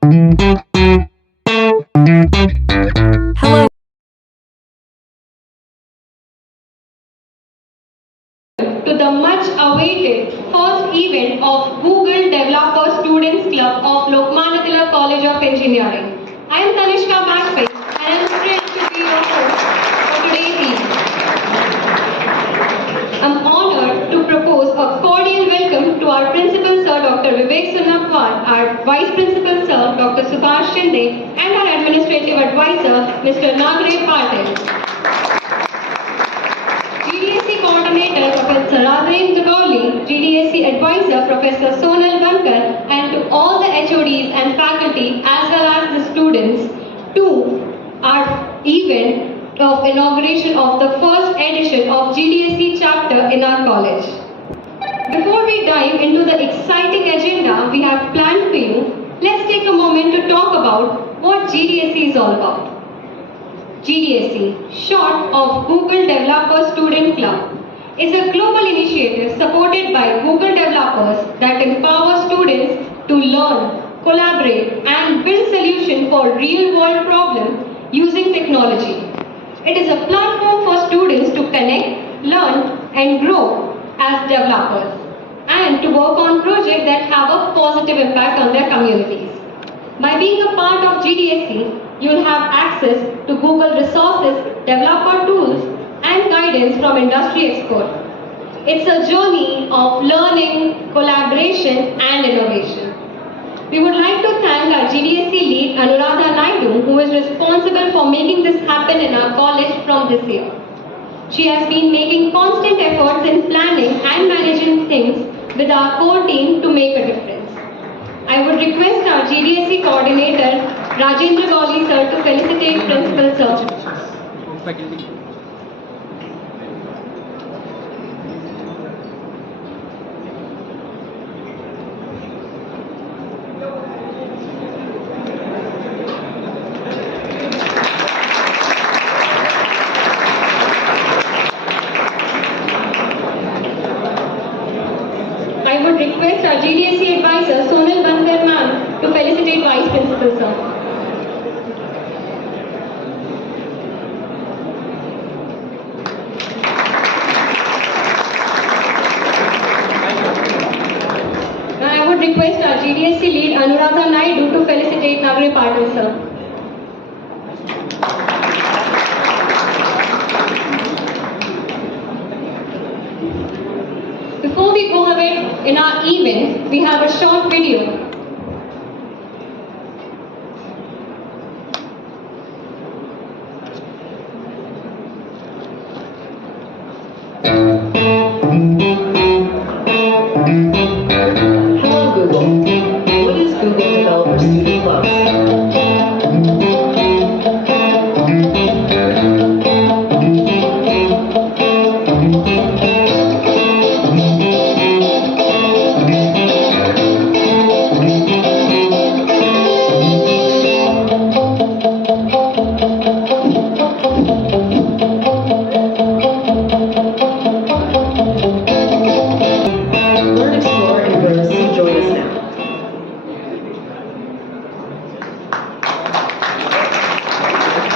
Hello. To the much-awaited first event of Google Developer Students Club of Lokmanya Tilak College of Engineering. I am Tanishka Bajpayee and I am thrilled to be your host for today's event. I'm honored to propose a cordial welcome to our Principal Sir Dr. Vivek Sunnapwar, our Vice Principal Sir Dr. Subhash Shinde and our Administrative Advisor Mr. Nagre Patil. GDSC Coordinator Professor Radhain Gagauli, GDSC Advisor Professor Sonal Bankar, and to all the HODs and faculty as well as the students to our event of inauguration of the first edition of GDSC chapter in our college. Before we dive into the exciting agenda we have planned for you, let's take a moment to talk about what GDSC is all about. GDSC, short of Google Developer Student Club, is a global initiative supported by Google developers that empower students to learn, collaborate, and build solutions for real-world problems using technology. It is a platform for students to connect, learn, and grow as developers, and to work on projects that have a positive impact on their communities. By being a part of GDSC, you'll have access to Google resources, developer tools, and guidance from industry experts. It's a journey of learning, collaboration, and innovation. We would like to thank our GDSC lead, Anuradha Naidu, who is responsible for making this happen in our college from this year. She has been making constant efforts in planning and managing things with our core team to make a difference. I would request our GDSC coordinator, Rajendra Gauli sir, to felicitate Principal Sir. I would request our GDSC advisor, Sonal Bankar ma'am, to felicitate Vice Principal sir. Now I would request our GDSC lead, Anuradha Naidu, to felicitate Nagre Patil sir. Before we go ahead in our event, we have a short video. Hello, Google. What is Google Developer Student Club? Learn, explore, and grow. So join us now.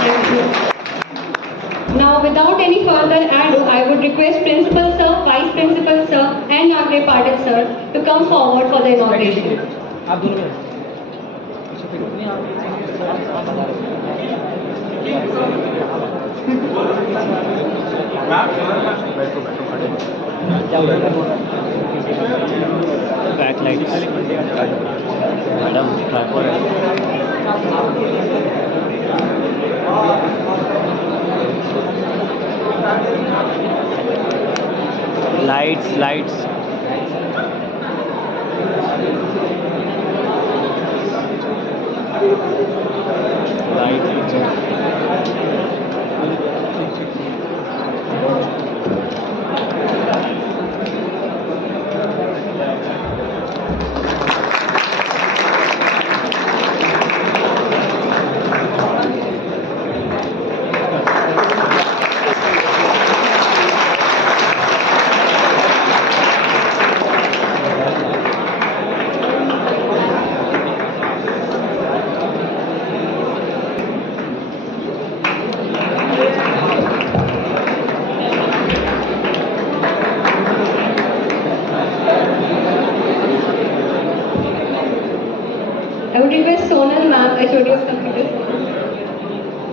Thank you. Now, without any further ado, I would request Principal Sir, Vice Principal Sir, and Nagre Patil Sir to come forward for the inauguration. आप दोनों में backlights madam tripod है lights lights I would request Sonal ma'am, HOD of Computer Science.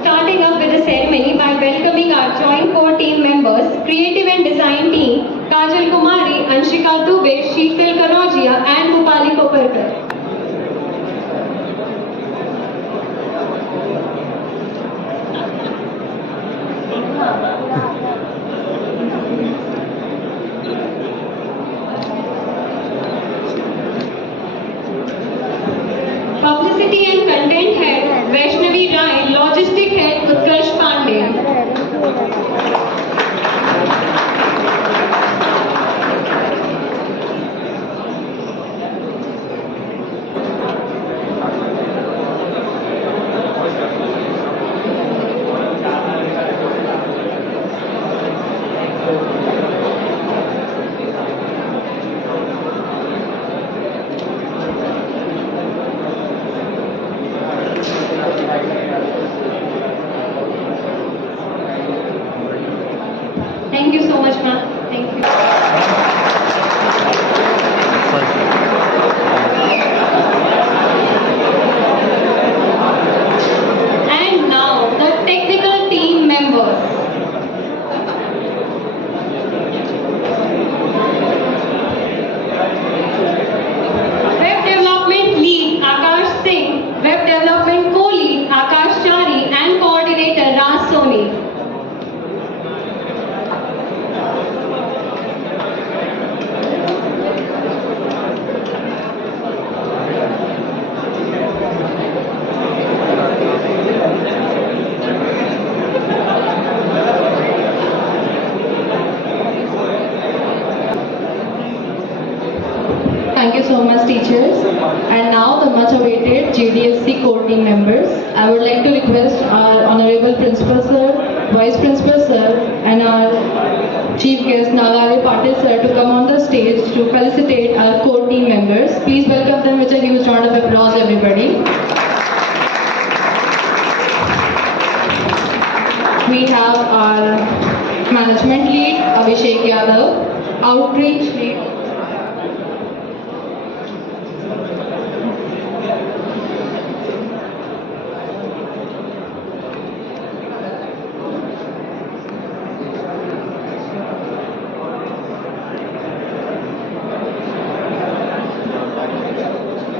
Starting up with the ceremony by welcoming our joint core team members, creative and design team, Kajal Kumari, Anshika Dubey, Sheetal Kanojia and Bhupali Koparkar. Publicity and content head, Vaishnavi Rai, logistic head, Utkarsh Pandey. Thank you so much, ma'am. Thank you. And now, the technical team members. Web Development Lead, Akash Singh. Web Development Co-Lead, Akash Chari. And Coordinator, Ras Soni. Thank you so much, teachers. And now the much awaited GDSC core team members. I would like to request our Honorable Principal Sir, Vice Principal Sir, and our Chief Guest Nagare Patil Sir to come on the stage to felicitate our core team members. Please welcome them with a huge round of applause, everybody. We have our Management Lead, Abhishek Yadav, Outreach Lead,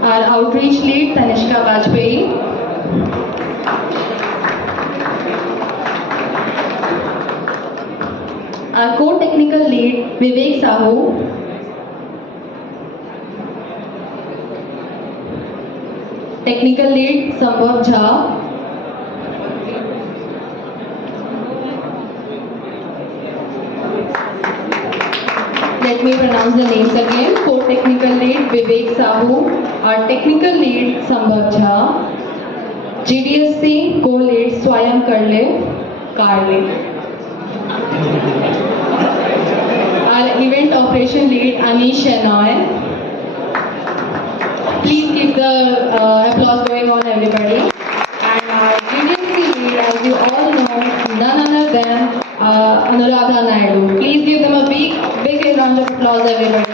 our Outreach Lead, Tanishka Bajpayee. Our Core Technical Lead, Vivek Sahu. Technical Lead, Sambhav Jha. Let me pronounce the names again. Core Technical Lead, Vivek Sahu. Our Technical Lead, Sambhav Jha. GDSC Co-Lead, Swayam Karle. Our Event Operation Lead, Anish Shenoy. Please keep the applause going on, everybody. And our GDSC lead, as you all know, none other than Anuradha Naidu. Please give them a big round of applause, everybody.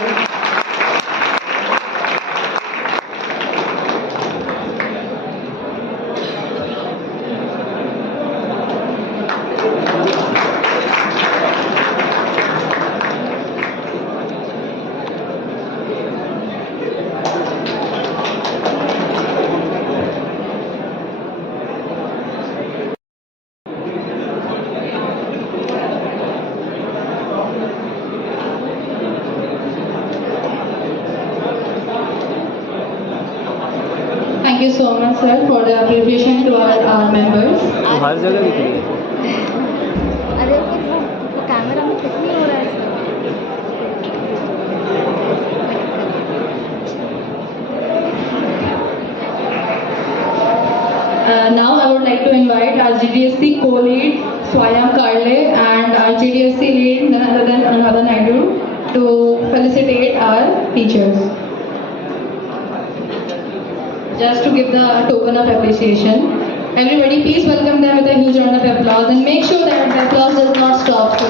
Thank you so much, sir, for the appreciation to our members. तो हर जगह दिख रही है. अरे वो camera में fit नहीं हो रहा है Now I would like to invite our GDSC co-lead Swayam Karle and our GDSC lead none other than Anuradha Naidu to felicitate our teachers. just to give the token of appreciation. Everybody, please welcome them with a huge round of applause and make sure that the applause does not stop.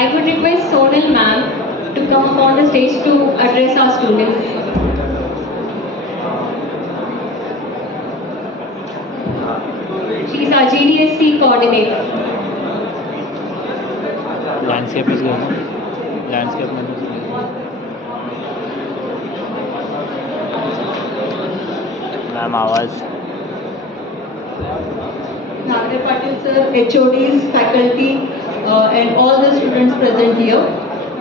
I would request Sonal ma'am to come up on the stage to address our students. She is our GDSC coordinator. Landscape is good landscape में ma'am आवाज़ Nagar Patil sir, HODs, faculty and all the students present here.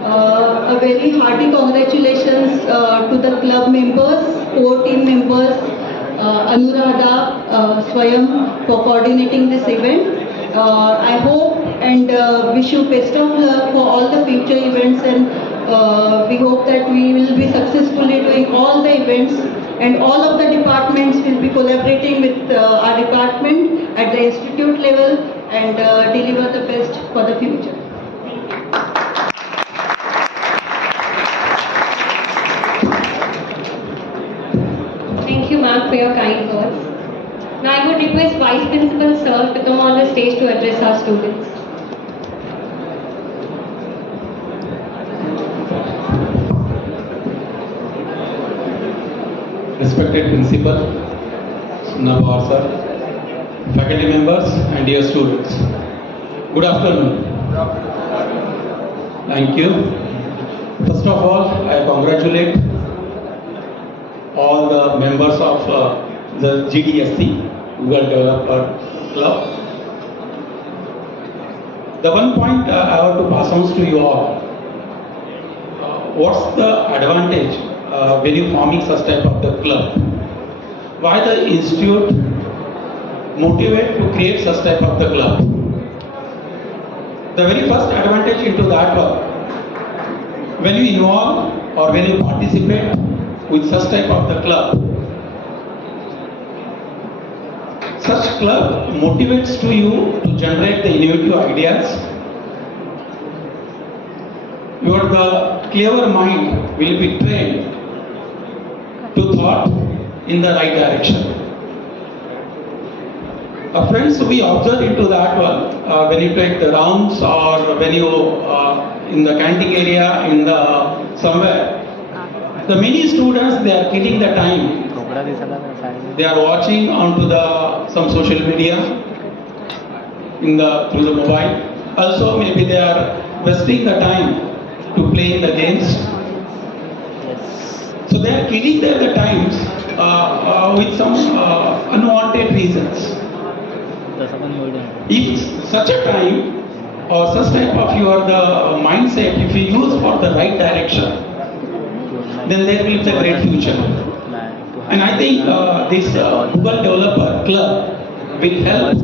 A very hearty congratulations to the club members, core team members, Anuradha, Swayam for coordinating this event. I hope and wish you best of luck for all the future events, and we hope that we will be successfully doing all the events, and all of the departments will be collaborating with our department at the institute level and deliver the best for the future. Thank you ma'am for your kind words. Now I would request Vice Principal sir to come on the stage to address our students. Respected Principal, Navar sir, faculty members and dear students, good afternoon. Thank you. First of all, I congratulate all the members of the GDSC, Google Developer Club. The one point I want to pass on to you all, what's the advantage when you forming such type of the club? Why the institute motivate to create such type of the club? The very first advantage into that one, when you involve or when you participate with such type of the club, such club motivates to you to generate the innovative ideas. Your the clever mind will be trained to thought in the right direction. Friends, we observe into that one when you take the rounds or when you in the canteen area in the somewhere, the many students they are killing the time. They are watching onto the some social media in the through the mobile. Also maybe they are wasting the time to play the games. So they are killing the times with some unwanted reasons. If such a time or such type of your the mindset, if you use for the right direction, then there will be a great future. And I think this Google Developer Club will help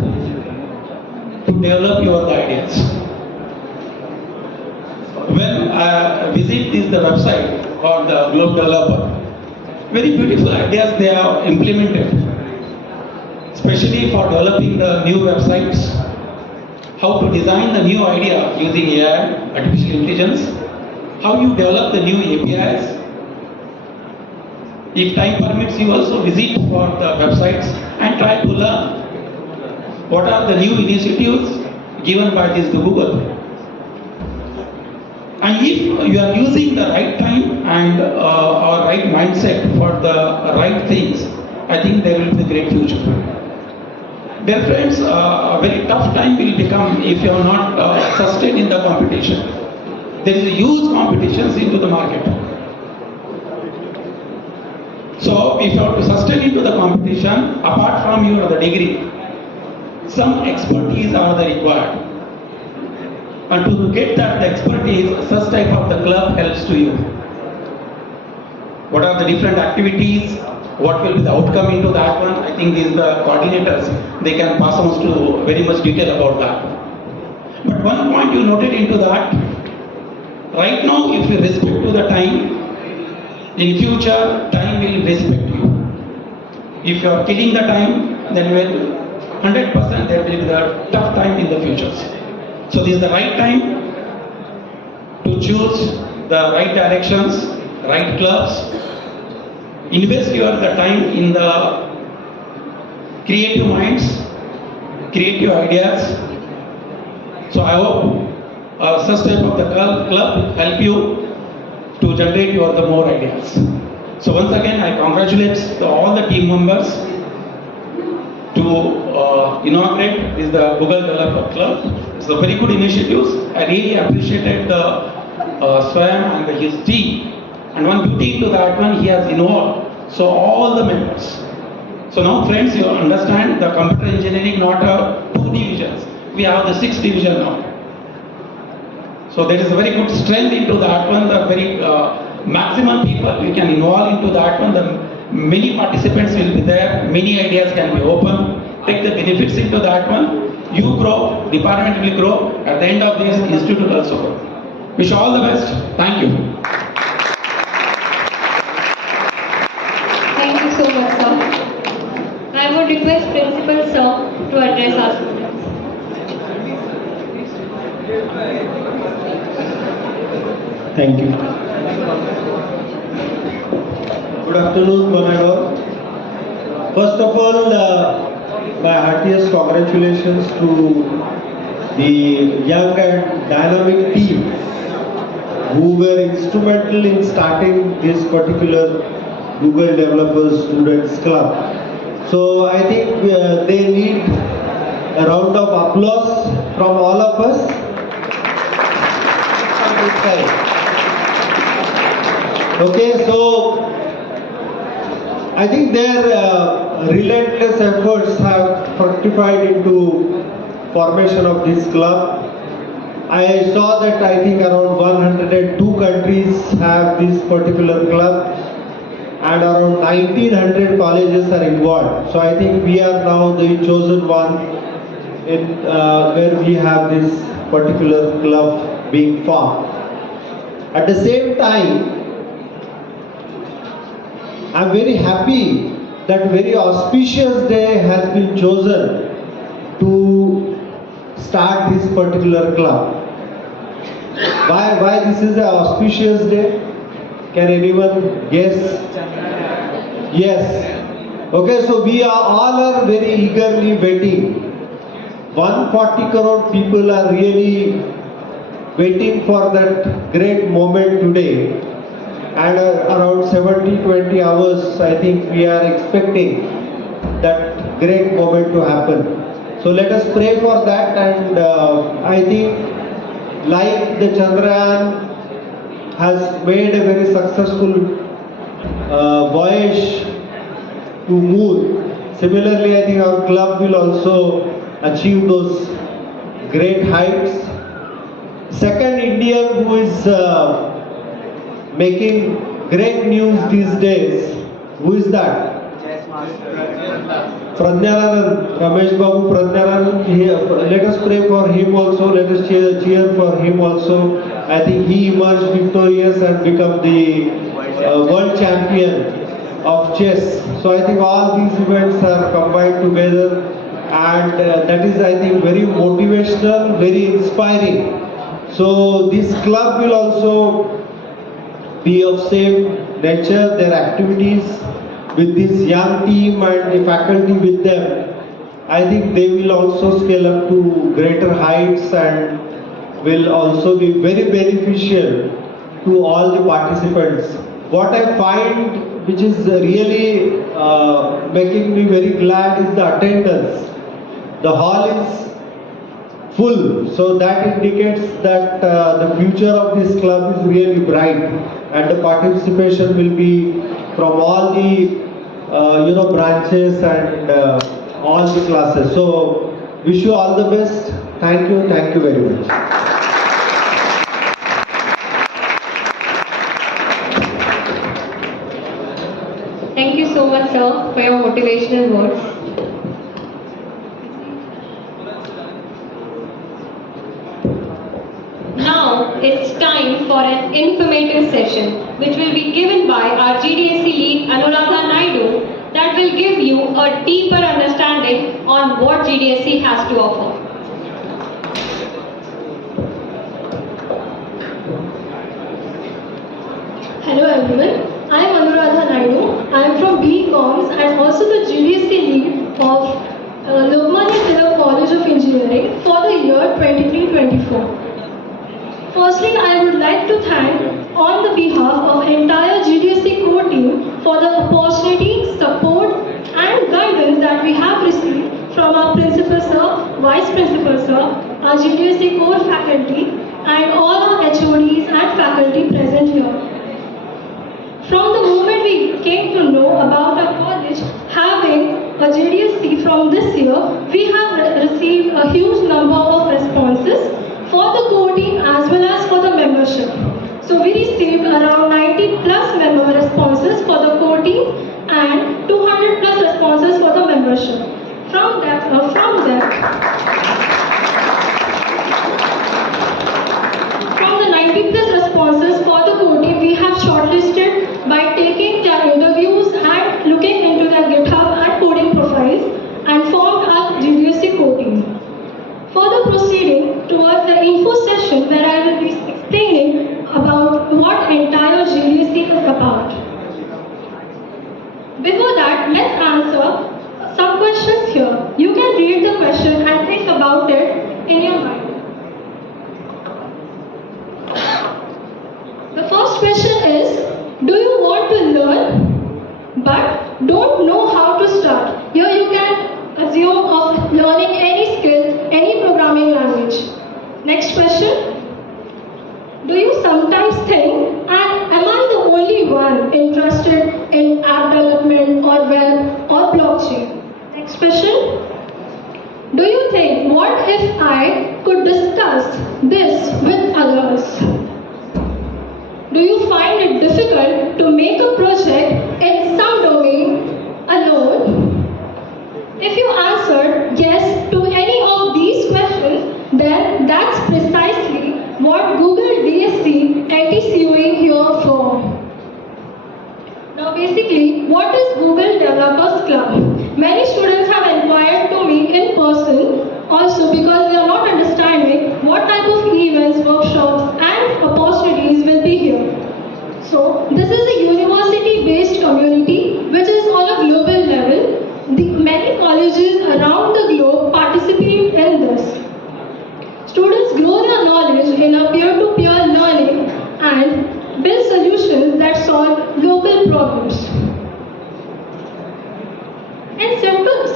to develop your ideas. When I visit the website or the Globe Developer, very beautiful ideas they have implemented, especially for developing the new websites, how to design the new idea using AI, artificial intelligence, how you develop the new APIs. If time permits, you also visit for the websites and try to learn what are the new initiatives given by the Google. And if you are using the right time and or right mindset for the right things, I think there will be a great future. Dear friends, a very tough time will become if you are not sustained in the competition. There is a huge competitions into the market. So if you have to sustain into the competition, apart from your the degree, some expertise are the required. And to get that expertise, such type of the club helps to you. What are the different activities? What will be the outcome into that one? I think these the coordinators, they can pass on to very much detail about that. But one point you noted into that, right now if you respect to the time, in future time will respect you. If you are killing the time, then will 100% there will be the tough time in the future. So this is the right time to choose the right directions, right clubs, invest your the time in the creative minds, creative ideas. So I hope such type of the club help you to generate your the more ideas. So once again I congratulate all the team members to inaugurate is the Google Developer Club. It's a very good initiatives. I really appreciated the Swayam and his team. And one beauty to that one, he has involved. So all the members. So now friends, you understand the computer engineering not a 2 divisions. We have the 6 division now. So there is a very good strength into that one. The very maximum people we can involve into that one. The many participants will be there. Many ideas can be open. Take the benefits into that one. You grow, department will grow. At the end of this, institute will also grow. Wish you all the best. Thank you. Thank you so much, sir. I would request Principal Sir to address our students. Thank you. Good afternoon, one and all. First of all, my heartiest congratulations to the young and dynamic team who were instrumental in starting this particular Google Developers Students Club. So I think they need a round of applause from all of us. Okay, so I think their relentless efforts have fructified into formation of this club. I saw that I think around 102 countries have this particular club and around 1900 colleges are involved. So I think we are now the chosen one in where we have this particular club being formed. At the same time, I am very happy that very auspicious day has been chosen to start this particular club. Why this is an auspicious day? Can anyone guess? Yes. Okay, so we all are very eagerly waiting. 140 crore people are really waiting for that great moment today. And around 70-20 hours, I think we are expecting that great moment to happen. So let us pray for that, and I think like the Chandrayaan has made a very successful voyage to moon, similarly I think our club will also achieve those great heights. Second Indian who is making great news these days, who is that? Pradnyanand, Ramesh Babu Pradnyanand. Let us pray for him also, let us cheer for him also. I think he emerged victorious and become the world champion of chess. So I think all these events are combined together, and that is, I think, very motivational, very inspiring. So this club will also be of same nature, their activities with this young team and the faculty with them. I think they will also scale up to greater heights and will also be very beneficial to all the participants. What I find which is really making me very glad is the attendance. The hall is full, so that indicates that the future of this club is really bright, and the participation will be from all the branches and all the classes. So Wish you all the best. Thank you very much. Thank you so much, sir, for your motivational words. Now it's time for an informative session which will be given by our GDSC lead Anuradha Naidu that will give you a deeper understanding on what GDSC has to offer. Hello everyone, I am Anuradha Naidu. I am from BComs and also the GDSC lead of Lokmanya Tilak College of Engineering for the year 23-24. Firstly, I would like to thank on the behalf of entire GDSC core team for the opportunity, support and guidance that we have received from our principal sir, vice principal sir, our GDSC core faculty and all our HODs and faculty present here. From the moment we came to know about our college having a GDSC from this year, we have received a huge number of responses for the core team as well as for the membership. So we received around 90 plus member responses for the core team and 200 plus responses for the membership. From the 90 plus responses for the core team, we have shortlisted by taking their interviews and looking into their GitHub and coding profiles and formed our GDSC core team. Further proceeding towards the info session where I will be explaining about what entire GDSC is about. Before that, let's answer some questions here. You can read the question and think about it in your mind. The first question is, do you want to learn but don't know how to start? Here you can assume of learning any skill, any programming language. Next question. Do you sometimes think, am I the only one interested in app development or web or blockchain? Next question. Do you think, what if I could discuss this with others? Do you find it difficult to make a project in some domain alone? If you answered yes to any of these questions, then that's precisely what Google DSC NTCUE here for. Now basically, what is Google Developers Club? Many students have inquired to me in person also because they are not understanding what type of events, workshops and opportunities will be here. So this is a university-based community which is on a global level. Many colleges around the globe participate in this. Students grow their knowledge in a peer-to-peer learning and build solutions that solve local problems. In simple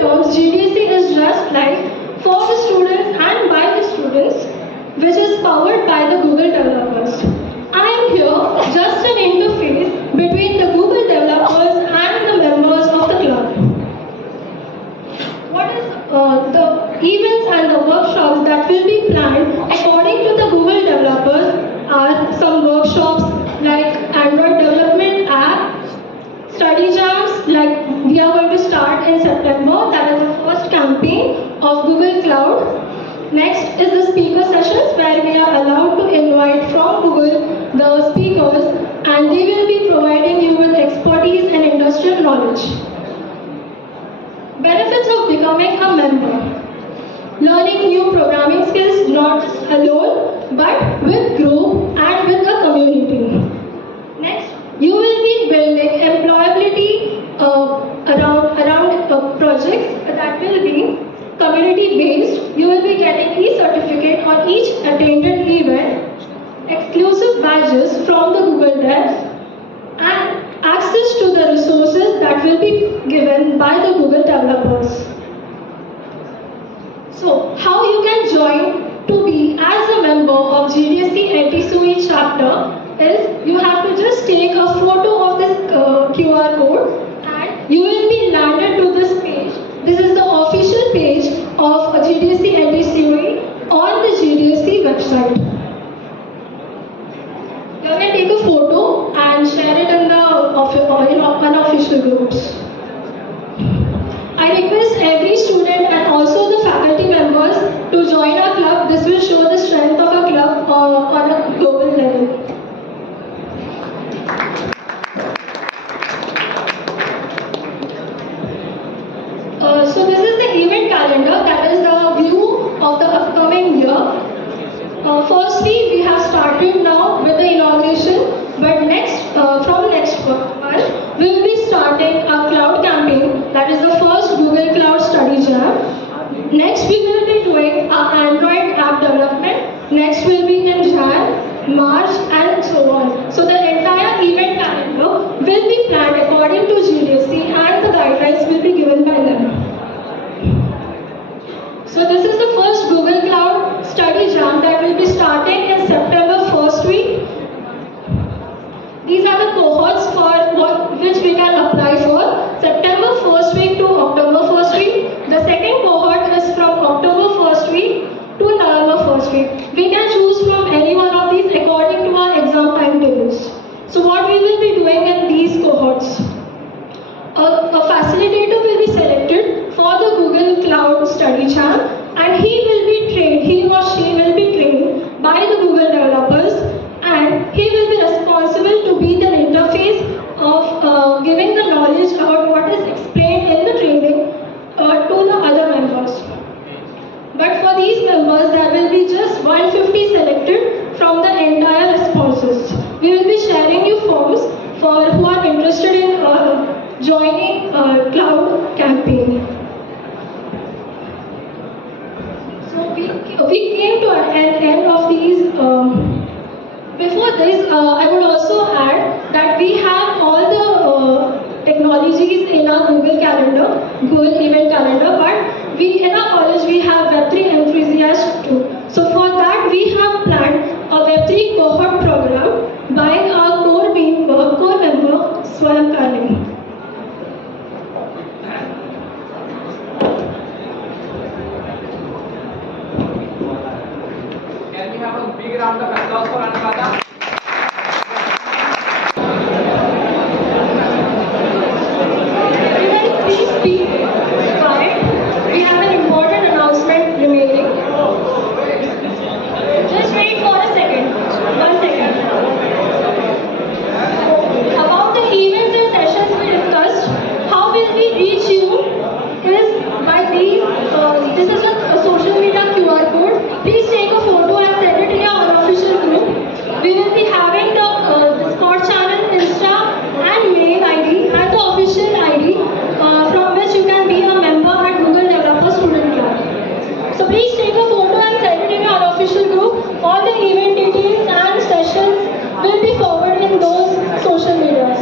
terms, GDSC is just like for the students and by the students, which is powered by the Google developers. I am here just an interface between the Google developers and the members of the club. What is the events and the workshops that will be planned according to the Google developers are some workshops like Android development app, study jams like we are going to start in September, that is the first campaign of Google Cloud. Next is the speaker sessions where we are allowed to invite from Google the speakers and they will be providing you with expertise and industrial knowledge. Benefits of becoming a member. Learning new programming skills not just alone but with group and with a community. Next, you will be building employability around projects that will be community based. You will be getting e-certificate on each attended event, exclusive badges from the Google Devs, and access to the resources that will be given by the Google developers. So, how you can join to be as a member of GDSC NTCUE chapter is you have to just take a photo of this QR code and you will be landed to this page. This is the official page of doing Android app development. Next will be in Jan, March, and so on. So the entire event calendar will be planned according to GDSC, and the guidelines will be given by them. So this is the first Google Cloud Study Jam that will be starting in September 1st week. These are the cohorts which we can apply for. September 1st week to October 1st week. The second cohort is from October 1st week to November 1st week. We can choose from any one of these according to our exam timetables. So what we will be doing in these cohorts? A facilitator will be selected for the Google Cloud Study Jam, and he or she will be trained by the Google developers, and he will be responsible to be the interface of giving the knowledge about what is explained in the training to the other members. But for these members, there will be just 150 selected from the entire responses. We will be sharing you forms for who are interested in joining cloud campaign. So we came to an end of these. Before this, I would also add that we have all the technologies in our Google Calendar, Google Event Calendar, but in our college we have Web3 enthusiasts too. So for that we have planned a Web3 cohort program by our core member Swayam Karni. Can we have a big round of applause for Anuradha? Please be quiet. We have an important announcement remaining. Just wait for a second. 1 second. About the events and sessions we discussed, how will we reach you is by these. This is a social media QR code. Please take a photo and send it in your unofficial group. We will be having the Discord channel, Insta, and mail ID, and the official ID from which you can be a member at Google Developer Student Club. So please take a photo and send it in your unofficial group. All the event details and sessions will be forwarded in those social medias.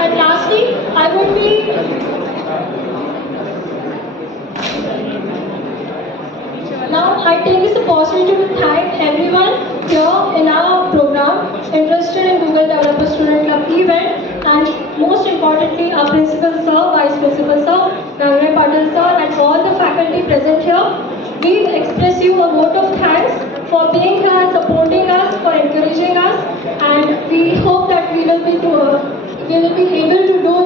And lastly, I would be now I take this opportunity to thank everyone here in our program interested in Google Developer Student Club event, and most importantly our Principal Sir, Vice Principal Sir, Rangnay Patil Sir, and all the faculty present here. We express you a vote of thanks for being here, supporting us, for encouraging us, and we hope that we will be able to do